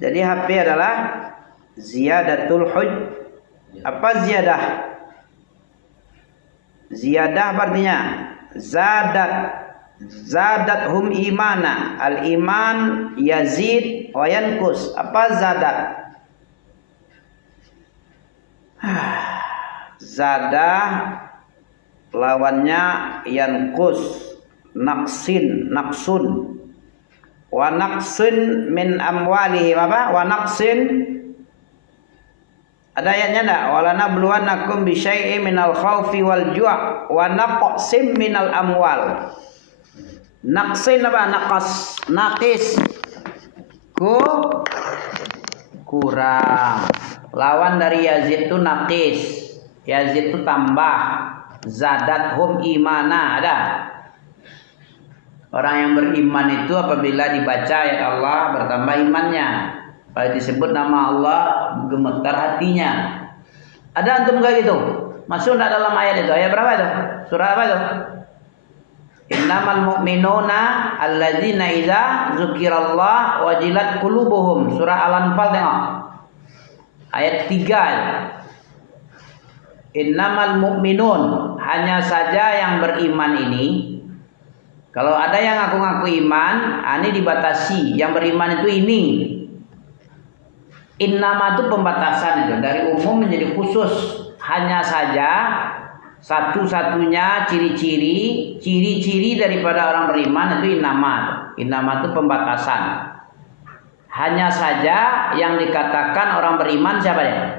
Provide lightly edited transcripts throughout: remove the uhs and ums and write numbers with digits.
Jadi HP adalah ziyadatul huj. Apa ziyadah? Ziyadah artinya zadat hum imana. Al iman yazid wa yankus. Apa zadat? Zadah lawannya yankus, naksun. Wa naqsin min amwalihim apa? Wa naqsin ada ayatnya enggak? Wala nabluwannakum bi syai'in minal khaufi wal ju' wa naqsim minal amwal. Naqsin apa? Naqis. Kurang. Lawan dari yazid itu naqis. Yazid itu tambah. Zadathum imana ada. Orang yang beriman itu apabila dibaca ayat Allah bertambah imannya. Kalau disebut nama Allah gemetar hatinya. Ada antum kayak gitu? Masuk enggak dalam ayat itu? Ayat berapa itu? Surah apa itu? Innamal mu'minuna alladzina idza dzukirallah wajilat qulubuhum. Surah Al-Anfal tengok. Ayat 3. Innamal mu'minun, hanya saja yang beriman ini. Kalau ada yang ngaku-ngaku iman, ini dibatasi. Yang beriman itu ini. Innama itu pembatasan itu. Dari umum menjadi khusus. Hanya saja satu-satunya ciri-ciri daripada orang beriman itu innama. Innama itu pembatasan. Hanya saja yang dikatakan orang beriman siapa ya?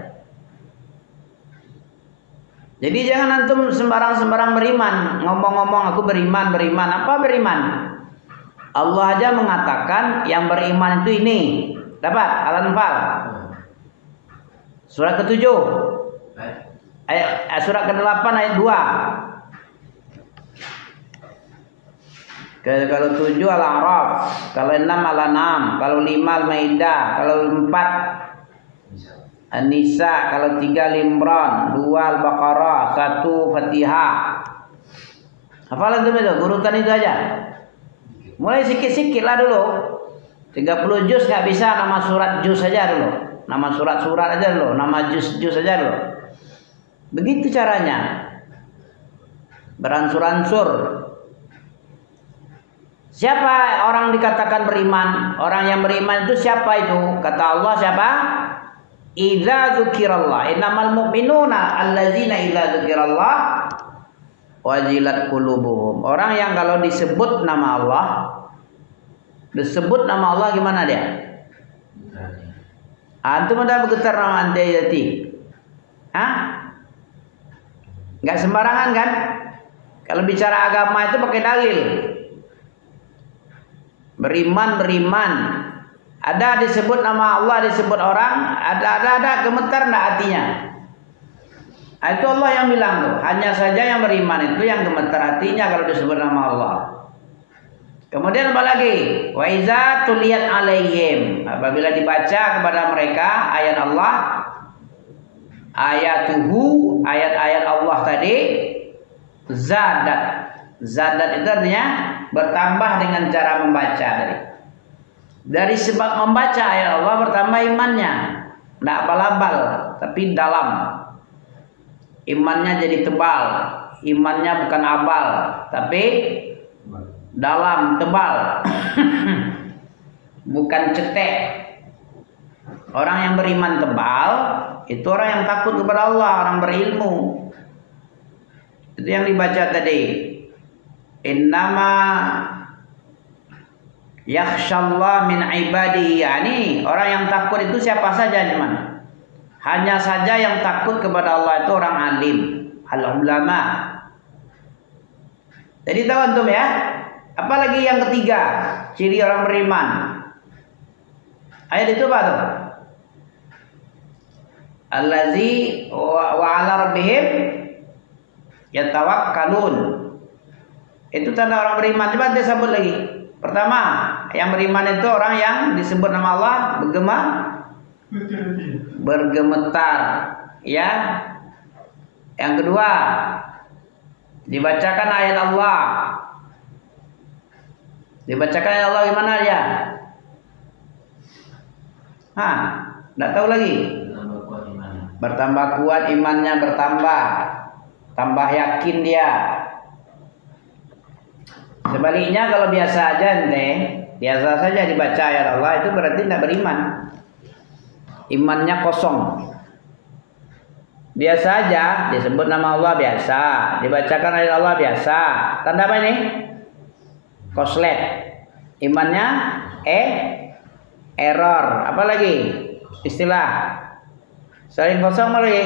Jadi jangan antum sembarang beriman, ngomong-ngomong aku beriman. Apa beriman? Allah aja mengatakan yang beriman itu ini. Dapat Al-Anfal. Surah ke-7. Surah ke-8 ayat 2. Kalau 7 Al-A'raf, kalau 6 Al-An'am, kalau 5 Al-Maidah, kalau 4 An-Nisa, kalau 3 Al-Imran, 2 Al-Baqarah, 1 Fatihah. Hafalan tuh itu, urutan itu aja. Mulai sikit-sikit lah dulu. 30 juz nggak bisa, nama surat juz saja dulu. Nama surat-surat aja dulu, nama juz-juz saja dulu. Begitu caranya. Beransur-ansur. Siapa orang dikatakan beriman? Orang yang beriman itu siapa itu? Kata Allah siapa? Idza dzukirallah, innamal mu'minuna allazina idza dzukirallah wajilat qulubuhum. Orang yang kalau disebut nama Allah, gimana dia? Antum ada bergetar nama ante yati? Enggak sembarangan kan? Kalau bicara agama itu pakai dalil. Beriman. Ada disebut nama Allah, disebut orang, ada gemetar enggak hatinya? Itu Allah yang bilang tuh. Hanya saja yang beriman itu yang gemetar hatinya kalau disebut nama Allah. Kemudian apa lagi? Wa iza tuliyat alaihim. Apabila dibaca kepada mereka ayat Allah, ayat-ayat Allah tadi, zadat itu artinya bertambah dengan cara membaca tadi. Dari sebab membaca ayat Allah bertambah imannya. Tidak abal-abal, tapi dalam. Imannya jadi tebal. Imannya bukan abal, tapi dalam, tebal. Bukan cetek. Orang yang beriman tebal itu orang yang takut kepada Allah, orang berilmu. Itu yang dibaca tadi. Innama yakhshallah min ibadihi, yani orang yang takut itu siapa saja teman. Hanya saja yang takut kepada Allah itu orang alim, al-ulama. Jadi tahu antum ya. Apalagi yang ketiga, ciri orang beriman. Ayat itu apa tuh? Allazi wa 'ala rabbihim yatawakkalun. Itu tanda orang beriman. Coba dia sebut lagi. Pertama, yang beriman itu orang yang disebut nama Allah bergemetar, ya. Yang kedua, dibacakan ayat Allah. Dibacakan ayat Allah gimana dia? Enggak tahu lagi. Bertambah kuat imannya, tambah yakin dia. Sebaliknya kalau biasa aja biasa saja dibaca ayat Allah, itu berarti tidak beriman. Imannya kosong. Biasa aja disebut nama Allah biasa, dibacakan ayat Allah biasa. Tanda apa ini? Koslet. Imannya error. Apa lagi? Istilah selain kosong apa lagi?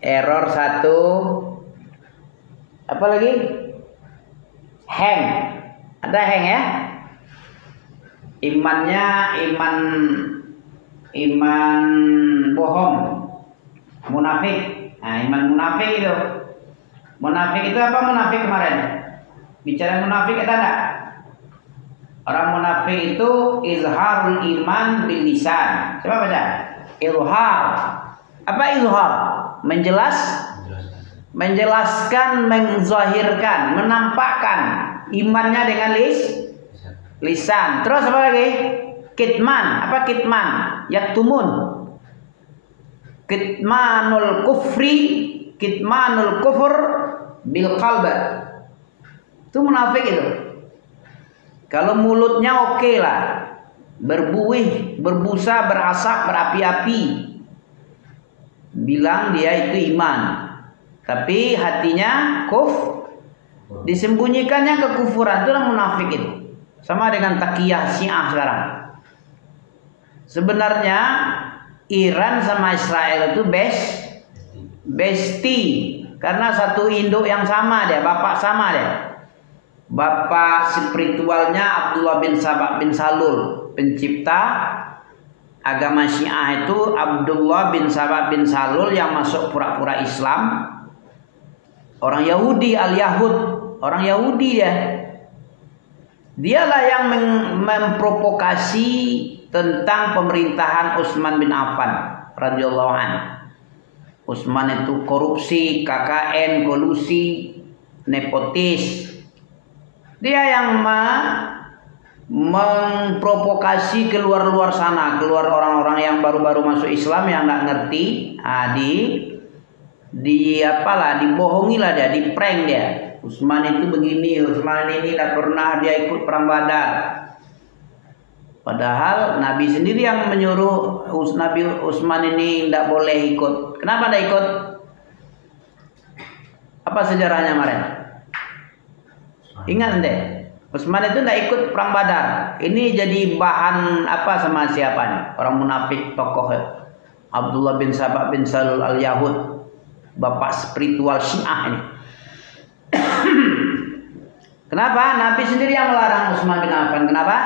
Error satu. Apa lagi? Hang. Ada hang ya? Imannya iman bohong, munafik. Nah, iman munafik itu. Munafik itu apa munafik kemarin? Bicara munafik ada enggak? Orang munafik itu izharul iman bil lisan. Coba baca. Izhar. Apa izhar? Menjelaskan, menzahirkan, menampakkan imannya dengan lisan. Terus apa lagi? Kitman. Apa kitman? Yaktumun. Kitmanul kufur bil qalb. Itu munafik itu. Kalau mulutnya oke lah, berbuih, berbusa, berasap, berapi-api, bilang dia itu iman, tapi hatinya disembunyikannya kekufuran. Itu orang munafik itu. Sama dengan takiyah Syiah sekarang. Sebenarnya Iran sama Israel itu bestie, karena satu induk yang sama dia, bapak sama dia. Bapak spiritualnya Abdullah bin Sabah bin Salul, pencipta agama Syiah itu Abdullah bin Sabah bin Salul yang masuk pura-pura Islam. Orang Yahudi, al-Yahud, orang Yahudi dia. Dialah yang memprovokasi tentang pemerintahan Utsman bin Affan radhiyallahu anhu. Utsman itu korupsi, KKN, kolusi, nepotis. Dia yang memprovokasi keluar sana, keluar orang-orang yang baru-baru masuk Islam yang nggak ngerti. Dibohongilah dia, diprank dia. Utsman itu begini, Utsman ini tidak pernah dia ikut perang Badar. Padahal Nabi sendiri yang menyuruh Nabi Utsman ini tidak boleh ikut. Kenapa tidak ikut? Apa sejarahnya kemarin? Ingat ente? Utsman itu tidak ikut perang Badar. Ini jadi bahan apa sama siapa nih? Orang munafik tokoh Abdullah bin Sabah bin Salul al-Yahud, bapak spiritual Syiah ini. Kenapa? Nabi sendiri yang melarang Utsman bin Affan. Kenapa?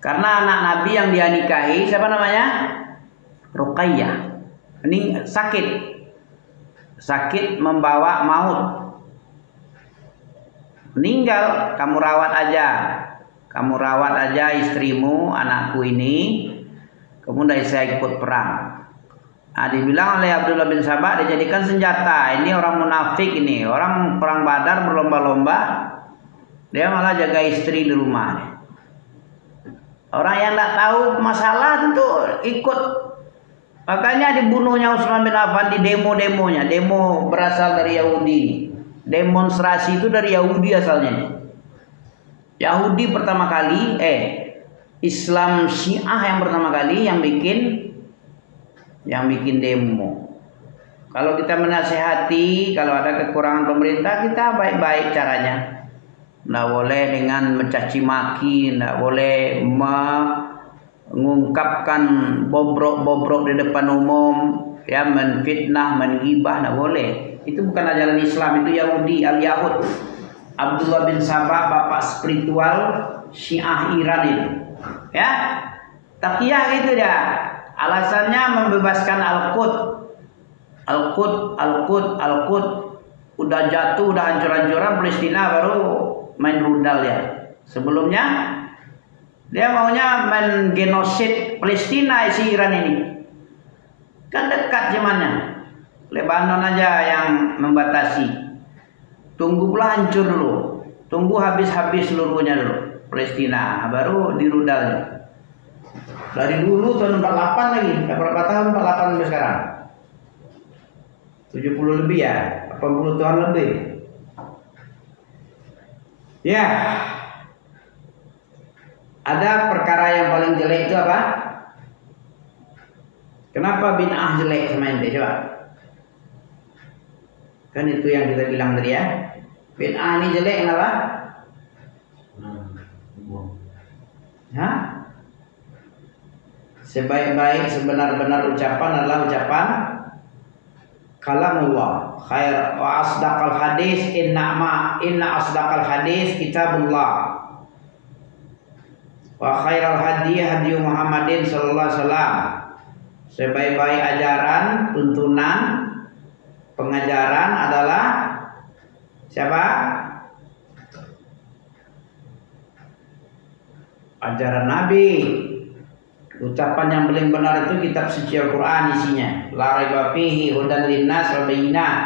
Karena anak Nabi yang dia nikahi siapa namanya? Ruqayyah. Ini sakit membawa maut. Meninggal, kamu rawat aja istrimu, anakku ini. Kemudian saya ikut perang. Dibilang oleh Abdullah bin Sabah, dijadikan senjata. Ini orang munafik ini, orang perang Badar berlomba-lomba, dia malah jaga istri di rumah. Orang yang tidak tahu masalah tentu ikut. Makanya dibunuhnya Utsman bin Affan di demo-demonya. Demo berasal dari Yahudi. Demonstrasi itu dari Yahudi asalnya. Yahudi pertama kali, Islam Syiah yang pertama kali yang bikin demo. Kalau kita menasehati, kalau ada kekurangan pemerintah, kita baik-baik caranya. Nggak boleh dengan mencaci maki, nggak boleh mengungkapkan bobrok-bobrok di depan umum, ya, menfitnah, menghibah, nggak boleh. Itu bukan ajaran Islam, itu Yahudi, al-Yahud. Abdullah bin Sabah, bapak spiritual Syiah Iran itu. Ya, takiyah itu dia. Alasannya membebaskan Al-Quds. Udah jatuh, udah hancur-hancuran Palestina, baru main rudal ya. Sebelumnya dia maunya mengenosid Palestina, isi Iran ini. Kan dekat zamannya. Lebanon aja yang membatasi. Tunggu pula hancur dulu. Tunggu habis-habis seluruhnya dulu. Palestina baru dirudalnya. Dari dulu tahun 48 lagi, berapa tahun 48 sampai sekarang? 70 lebih ya, 80 tahun lebih. Ya. Ada perkara yang paling jelek itu apa? Kenapa bid'ah jelek sama ente coba? Kan itu yang kita bilang tadi ya. Bid'ah ini jelek kenapa? Hah? Sebaik-baik sebenar-benar ucapan adalah ucapan kalamullah. Khair wa asdaqal hadis inna asdaqal hadis kitabullah. Wa khairal hadi hadi Muhammadin sallallahu alaihi wasallam. Sebaik-baik ajaran, tuntunan, pengajaran adalah siapa? Ajaran Nabi. Ucapan yang paling benar itu kitab suci Al-Qur'an isinya. La raiba fihi hudan linnas wa bayyinat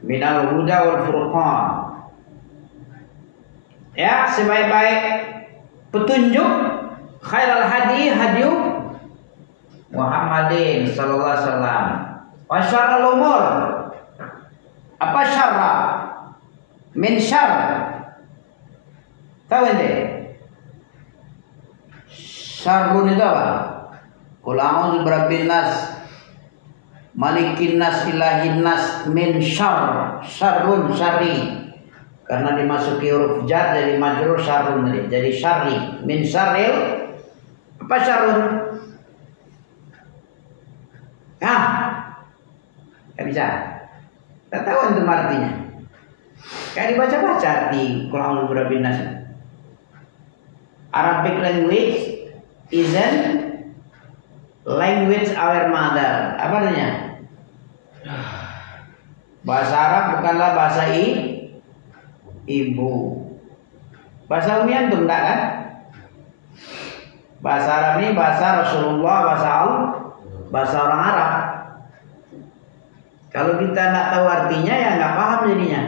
minal huda wal furqan. Ya, sebaik-baik petunjuk khairal hadi hadi Muhammadin sallallahu alaihi wasallam. Wa syarrul umur. Apa syarra? Min syarr. Tahu ente? Syarrun itu apa? Qul a'udzu birabbin nas, malikin nas, ilahin nas, min syarr. Syarrun syarri. Karena dimasuki huruf jar jadi majrur syarrun tadi. Jadi syarri, min syarril. Apa syarrun? Gak bisa. Tak tahu itu artinya. Kayak dibaca-baca di Qul birabbin nas. Arabic language isn't language our mother. Apa artinya? Bahasa Arab bukanlah bahasa ibu. Bahasa umi antum enggak kan? Bahasa Arab ini bahasa Rasulullah, bahasa orang Arab. Kalau kita nggak tahu artinya ya nggak paham jadinya.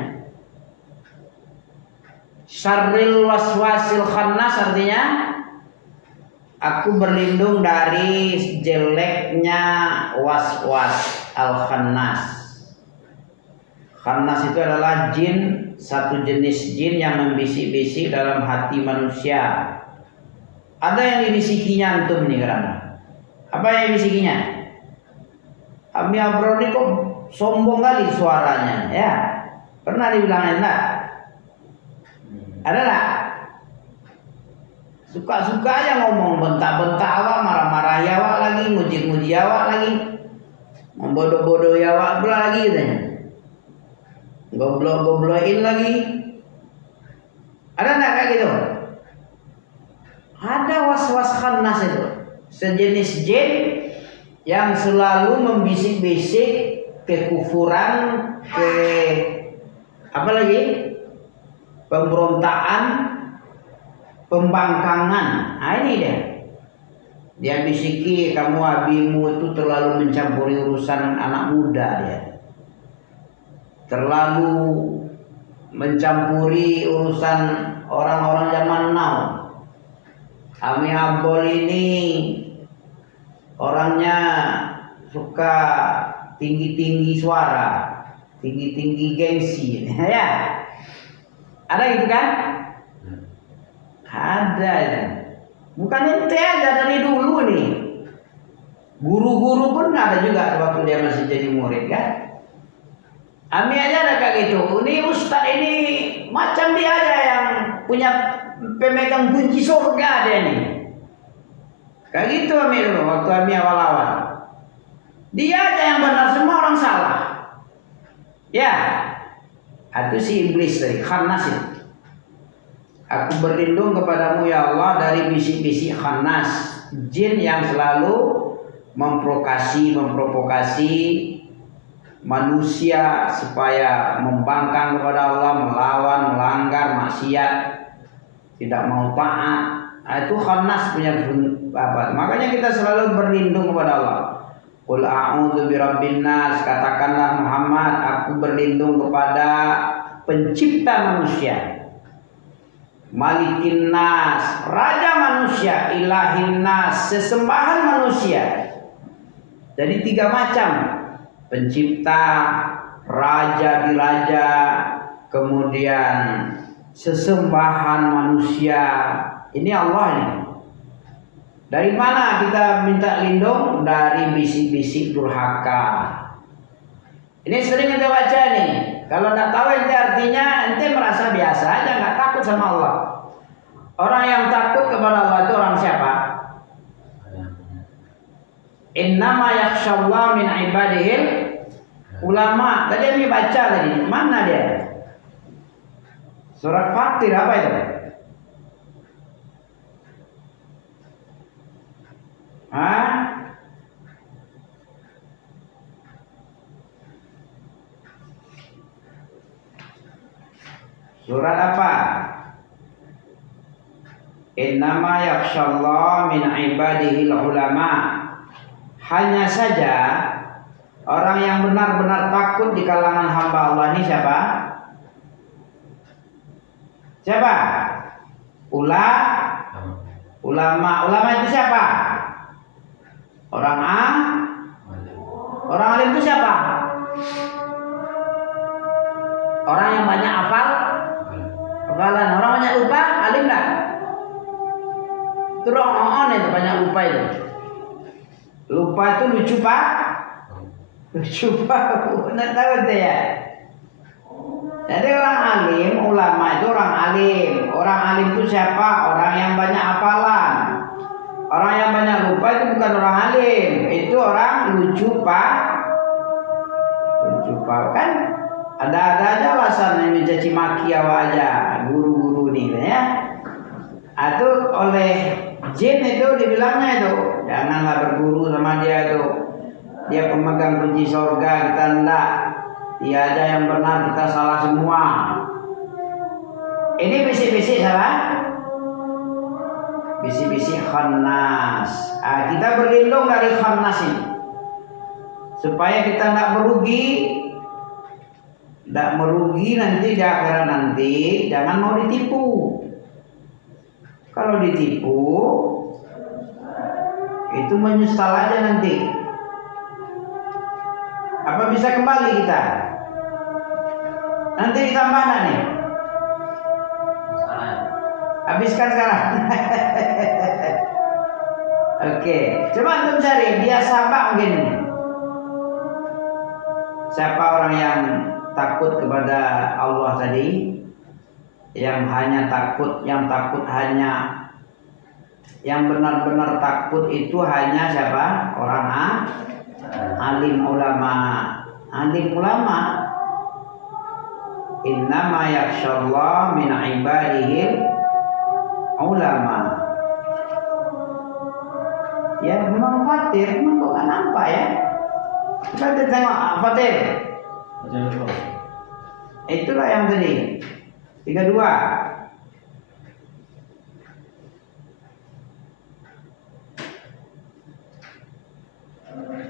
Syarril waswasil khannas artinya aku berlindung dari jeleknya waswas al khannas. Khannas itu adalah jin, satu jenis jin yang membisik-bisik dalam hati manusia. Ada yang dibisikinya antum nih karena apa yang dibisikinya? Ami Abro ini kok sombong kali suaranya, ya. Pernah dibilang enggak? Ada enggak? Suka-suka aja ngomong, bentak-bentak awak, marah-marah awak lagi, muji-muji awak lagi, membodoh-bodoh awak pula lagi katanya. Goblok-goblokin lagi. Ada enggak kayak gitu? Ada was-was khannas itu, sejenis jin yang selalu membisik-bisik kekufuran, apa lagi? Pemberontakan, pembangkangan. Nah ini dia. Dia bisiki kamu abimu itu terlalu mencampuri urusan anak muda dia. Terlalu mencampuri urusan orang-orang zaman now. Ami Abol ini orangnya suka tinggi-tinggi suara, tinggi-tinggi gengsi, ya. Ada gitu kan? Ada. Bukan ente aja dari dulu nih. Guru-guru pun ada juga waktu dia masih jadi murid kan? Ami aja ada kayak gitu. Ini ustaz ini macam dia aja yang punya pemegang kunci surga dia nih. Kayak gitu Ami dulu waktu Ami awal-awal. Dia aja yang benar, semua orang salah. Ya. Itu si iblis dari khannas itu. Aku berlindung kepadamu ya Allah dari bisik-bisik khannas, jin yang selalu memprovokasi manusia supaya membangkang kepada Allah, melawan, melanggar, maksiat, tidak mau taat. Itu khannas punya apa? Makanya kita selalu berlindung kepada Allah. Qul a'udzu birabbin nas, katakanlah Muhammad, aku berlindung kepada pencipta manusia. Malikin nas, raja manusia, ilahin nas, sesembahan manusia. Jadi 3 macam, pencipta, raja diraja, kemudian sesembahan manusia. Ini Allah nih. Dari mana kita minta lindung? Dari bisik-bisik durhaka. Ini sering kita baca nih. Kalau nggak tahu ente artinya, ente merasa biasa aja, nggak takut sama Allah. Orang yang takut kepada Allah itu orang siapa? Innama yakhshallah min ibadihil ulama. Tadi kami baca tadi. Mana dia? Surat Fatir apa itu? Hah? Surat apa? Innama yakhshallah min ibadihil ulama. Hanya saja orang yang benar-benar takut di kalangan hamba Allah ini siapa? Siapa? Ulama. Ulama itu siapa? Orang alim itu siapa? Orang yang banyak hafalan. Orang banyak lupa, alim enggak? Itu orang itu banyak lupa itu. Lupa itu lucu pak? Lucu pak, nggak tahu deh ya. Jadi orang alim, ulama itu orang alim. Orang alim itu siapa? Orang yang banyak hafalan. Orang yang banyak lupa itu bukan orang alim. Itu orang lucu pak. Lucu pak kan? Ada aja alasan yang mencaci maki awak aja guru-guru nih ya. Atau oleh jin itu dibilangnya itu janganlah berguru sama dia itu. Dia pemegang kunci surga, kita enggak. Dia aja yang benar, kita salah semua. Ini bisik-bisik salah. Bisik-bisik khannas. Kita berlindung dari khannas ini supaya kita enggak merugi. Tidak merugi nanti di akhirat nanti. Jangan mau ditipu. Kalau ditipu itu menyesal aja nanti. Apa bisa kembali kita? Nanti ditambah enggak nih? Habiskan sekarang. Oke, coba antum cari dia sahabat mungkin ini. Siapa orang yang takut kepada Allah tadi, yang takut hanya, yang benar-benar takut itu hanya siapa? Orang alim ulama. Innama yakhshallah min ibadihil ulama. Ya memang Fatir, memang kok nggak nampak ya? Kita tengok Fatir. Itulah yang tadi 32.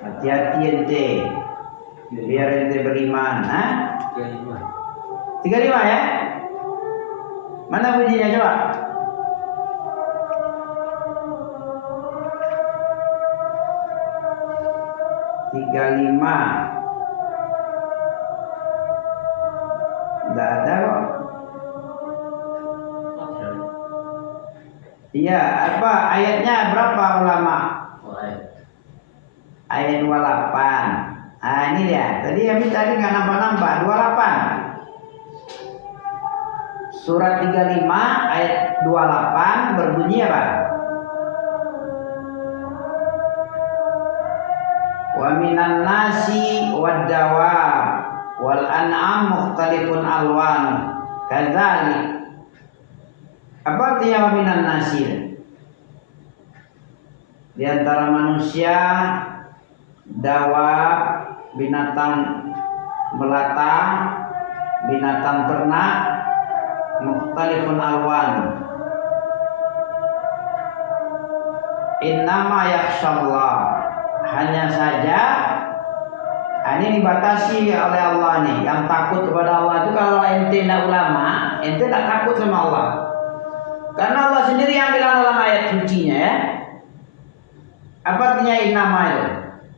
Hati-hati ente, biar ente beriman. 35 ya? Mana bunyinya coba? Tidak ada kok. Iya, apa ayatnya berapa ulama? Ayat 28. Ini dia. Tadi nggak nampak 28. Surat 35 ayat 28 berbunyi apa? Wa minan nasi wad dawab wal an'am mukhtalifun alwan kadzalik. Apa artinya wa minan nasi? Di antara manusia, dawab, binatang melata, binatang ternak, mukhtalifun alwan. Innama yakhshallah. Hanya saja ini dibatasi oleh Allah nih. Yang takut kepada Allah itu kalau ente tidak ulama, ente tak takut sama Allah. Karena Allah sendiri yang bilang dalam ayat sucinya ya. Apa artinya innama itu?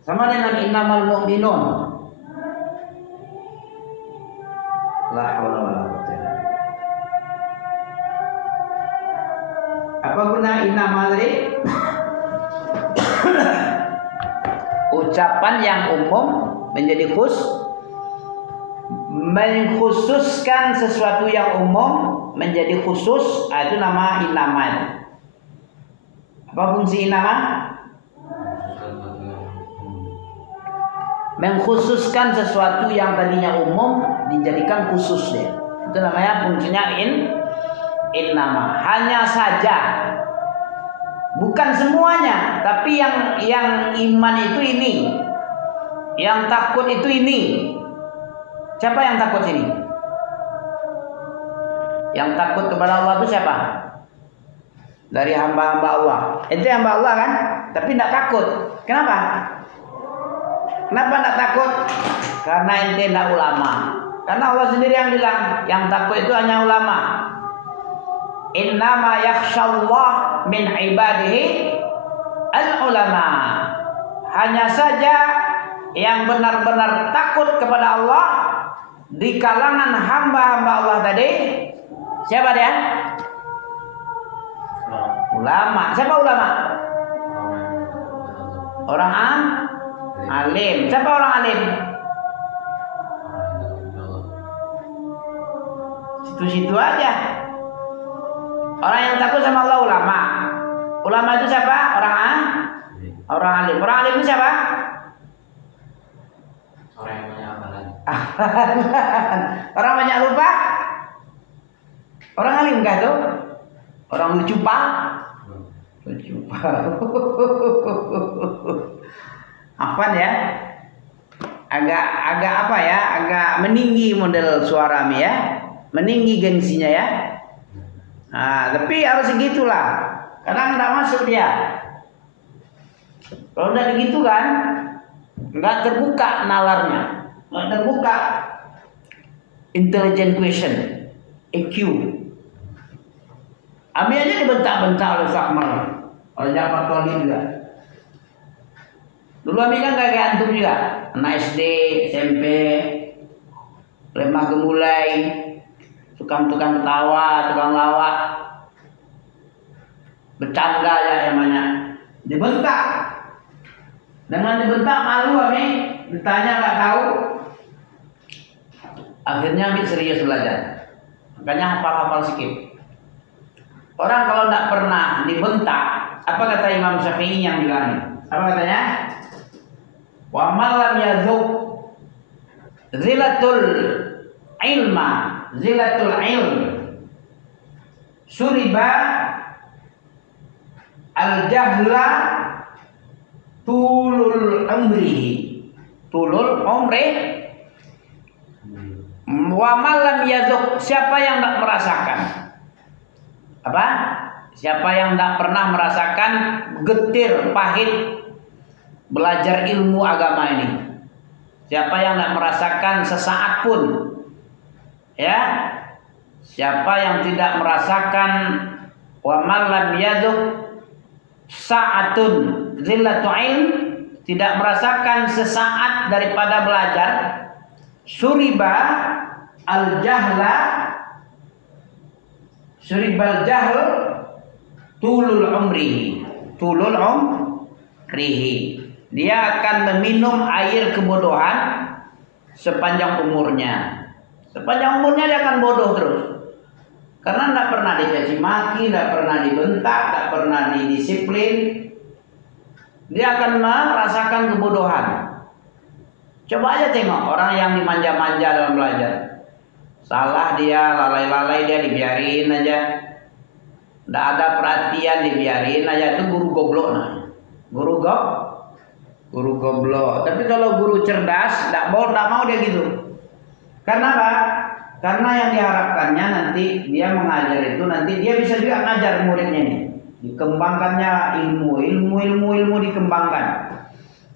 Sama dengan innamal mu'minun. La haula wala quwwata illa billah. Apa guna innama tadi? Ucapan yang umum menjadi mengkhususkan sesuatu yang umum menjadi khusus, itu nama innama itu. Apa fungsi innama? Mengkhususkan sesuatu yang tadinya umum dijadikan khusus deh. Itu namanya fungsinya innama. Hanya saja, bukan semuanya, tapi yang iman itu ini, yang takut itu ini. Siapa yang takut ini? Yang takut kepada Allah itu siapa? Dari hamba-hamba Allah. Itu hamba Allah kan? Tapi tidak takut. Kenapa? Kenapa tidak takut? Karena ente tidak ulama. Karena Allah sendiri yang bilang, yang takut itu hanya ulama. Innama yakhshallah min ibadihi al-ulama. Hanya saja yang benar-benar takut kepada Allah di kalangan hamba-hamba Allah tadi, siapa dia? Ulama. Siapa ulama? Orang alim. Siapa orang alim? Situ-situ aja. Orang yang takut sama Allah ulama. Ulama itu siapa? Orang alim. Orang alim itu siapa? Orang yang banyak hafalan. Orang banyak lupa. Orang alim kah itu? Orang lucu pak? Lucu pak. Apaan ya? Agak apa ya? Agak meninggi model suara mi ya. Meninggi gengsinya ya. Nah, tapi harus segitulah. Kadang nggak masuk dia. Kalau udah begitu kan, nggak terbuka nalarnya, nggak terbuka intelligent question, EQ. Ami aja dibentak-bentak oleh Sakmal, oleh Jafar Toli juga. Dulu Ami kan kayak antum juga, anak SD, SMP, lemah gemulai, tukang ketawa, tukang lawak, bercanda ya namanya, dibentak. Dengan dibentak malu Ami, ditanya nggak tahu. Akhirnya Ami serius belajar, makanya hafal-hafal sikit. Orang kalau tidak pernah dibentak, apa kata Imam Syafi'i yang bilang? Apa katanya? Wa man lam yazuk zilatul ilm suriba al jahla tulul umri wa man lam yazuk, siapa yang tidak merasakan apa? Siapa yang tidak pernah merasakan getir pahit belajar ilmu agama ini? Siapa yang tidak merasakan sesaat pun? Ya, siapa yang tidak merasakan wa man lam yazuk sa'atun zillatu ilm, tidak merasakan sesaat daripada belajar, suriba al jahla, suribal jahl tulul umrihi. Dia akan meminum air kebodohan sepanjang umurnya. Sepanjang umurnya dia akan bodoh terus. Karena tidak pernah dicaci maki, tidak pernah dibentak, tidak pernah didisiplin. Dia akan merasakan kebodohan. Coba aja tengok orang yang dimanja-manja dalam belajar. Salah dia, lalai-lalai dia, dibiarin aja. Tidak ada perhatian, dibiarin aja. Itu guru goblok nah. Guru goblok. Tapi kalau guru cerdas, tidak mau dia gitu. Karena apa? Karena yang diharapkannya nanti dia mengajar itu, nanti dia bisa juga mengajar muridnya ini. Dikembangkannya ilmu dikembangkan.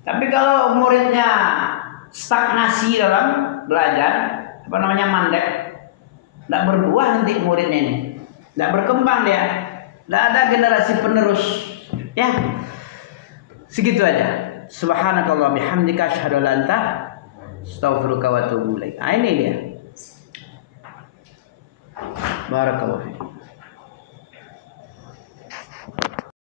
Tapi kalau muridnya stagnasi dalam belajar, apa namanya, mandek, tidak berbuah nanti muridnya ini, tidak berkembang dia. Tidak ada generasi penerus. Ya, segitu aja. Subhanakallah bihamdika asyhadu an la ilaha illa anta astaghfiruka wa atubu ilaik. Ini dia. Barakallahu fiik.